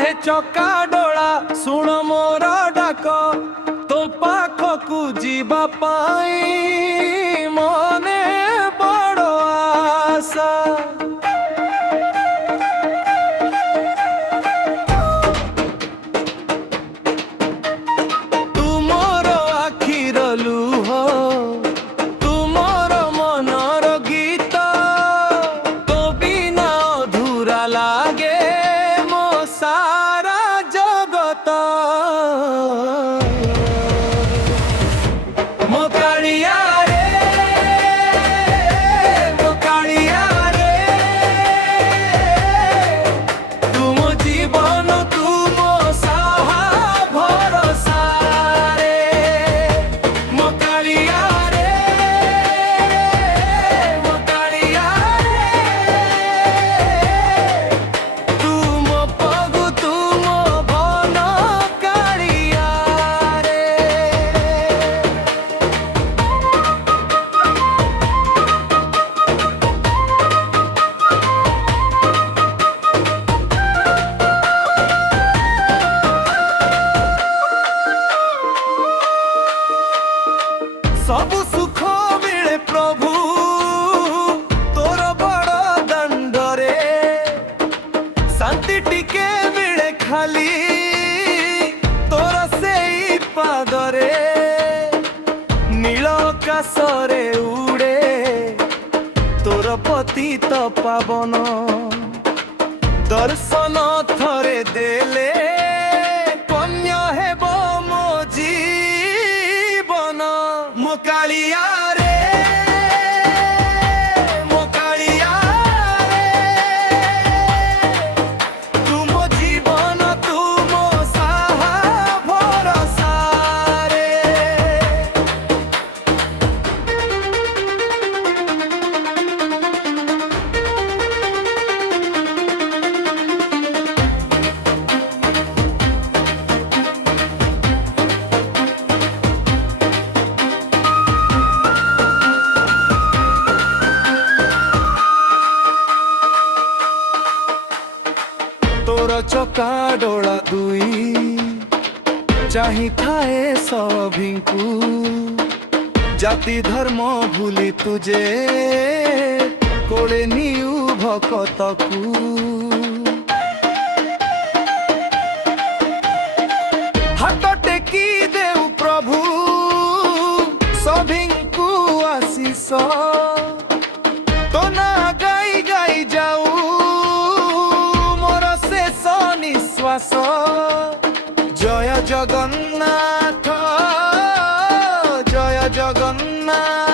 हे चका डोला सुण मोर डाक तो पाखकु जीवा पाई मने बड़ आशा। तुमर आखिर लुह तुमर मनर गीत तो बिना अधूरा लागे मो सारा जगत। मो कालिया रे मो कालिया रे तुम जीवन तुम साहा भरोसा रे। मो कालिया रे मो कालिया रे तुम पगु तुम बन कालिया रे। सब सुख मिले प्रभु तोर बड़ दंडरे शांति टिके मिले खाली तोर से पादरे। नील आकाशरे उड़े तोर पतित पावन दर्शन थरे देले कन्या हेब मो जीवन। मो कालिया रे मो कालिया रे तुम जीवन तुम साहा भरोसा रे। तोर चका डोला दुई चाही थाए सभिंकु जाति धर्म भूली तुझे कोले नियु भकतकु। हाथ टेकी देउ प्रभु सभिंकु आशीष तो ना गाई गाई जाऊ मोर शेष निश्वास। जय जगन्नाथ जय जगन्नाथ।